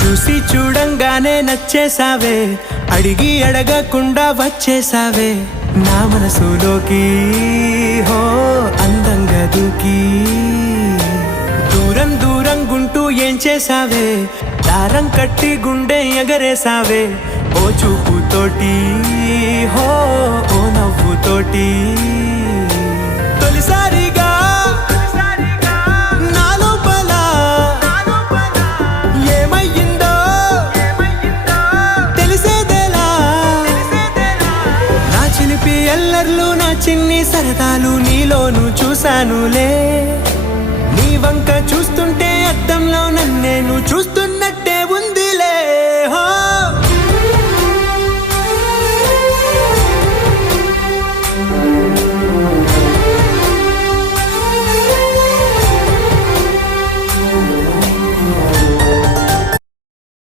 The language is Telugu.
చూసి చూడంగానే నచ్చేసావే, అడిగి అడగకుండా వచ్చేసావే నా మనసులోకి. హో అందంగా దూకి దూరం దూరం గుంటూ ఏం చేసావే, దారం కట్టి గుండె ఎగరేసావే ఓ చూపుతోటి. హో ఓ నవ్వుతోటి తొలిసారిగా నా లోపల ఏమయ్యిందో తెలిసేదేలా. నా చిలిపి ఎల్లర్లు నా చిన్ని సరదాలు నీలోను చూశానులే. నీ వంక చూస్తుంటే అద్దంలో నన్నేను చూస్తున్నట్టు